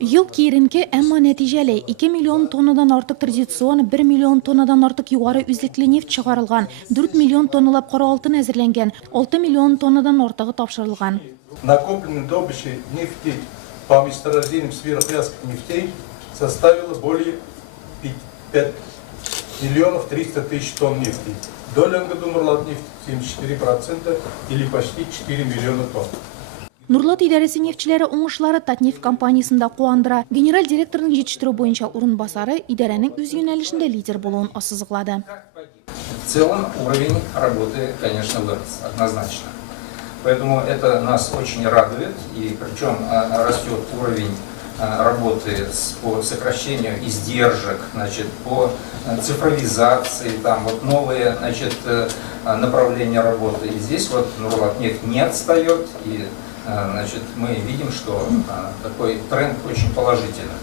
Yıl keyrinki emma netijeli 2 milyon tonnadan artık tradisyon, 1 milyon tonnadan artık yukarı üzlükli neft çıkarılgan, 4 milyon tonnalap qora altın әзірленген, 6 milyon tonnadan artığı topşırılgan. Накопленные добычи нефти по месторождениям сверхвязких нефтей составило более 5 миллионов 300 тысяч тонн нефти. Доля НГД Нурлат нефти 74% или почти 4 миллиона тонн. Нурлат идаресі нефтчілері оңышлары Татнефть компаниясында қуандыра. Генерал директорының жетіштіру бойынша орынбасары идаренің өз юнәлішінде лидер болуын ассызықлады. В целом уровень работы, конечно, вырос, однозначно. Поэтому это нас очень радует, и причем растет уровень работы по сокращению издержек, значит, по цифровизации, там вот новые, значит, направления работы. И здесь вот Нурлатнефть не отстает, и значит, мы видим, что такой тренд очень положительный.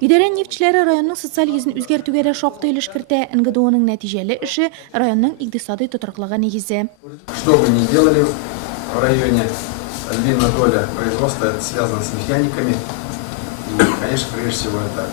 İdarə nefтчілері районның социаль езін үзгертуге шақты үлеш кірті, НГДОның нәтижелі іші районның иқтисади тұтырқлығы негізі. Что бы ни делали в районе, львиная доля производства это связано с нефтяниками. И, конечно, прежде всего это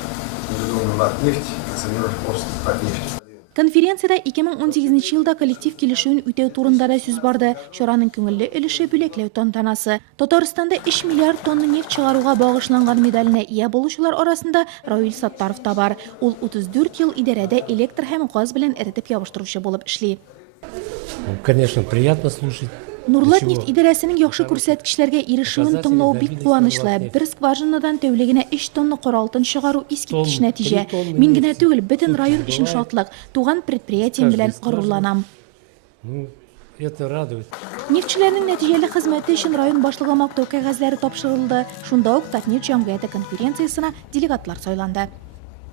НГДО Нурлатнефть, акционерлік общество Татнефть. Конференцияда 2018 жылда коллектив келішуін үтеу турында да сөз барды. Шораның көңілі үліші бүлеклеу тантанасы. Татарстанда 3 миллиард тонна нефт шығаруға бағышланған медаліне ие болушылар арасында Рауль Саттаров та бар. Ол 34 ел идарәдә электр һәм газ белән эритеп ябыштырушы булып эшли. Конечно, приятно слушать. Нурлатнефть идарәсенең яхшы күрсәткечләргә ирешүен тыңлау бик куанычлы. Бер скважинадан тәүлегенә 3 тонна қара алтын чыгару искиткеч нәтиҗә. Мин генә түгел, бөтен район өчен шатлык. Туган предприятием белән горурланам. Это радует. Нефтчеләрнең нәтиҗәле хезмәте өчен район башлыгы мактау кәгазьләре тапшырылды. Шунда ук Татнефть җәмгыяте конференциясына делегатлар сайланды.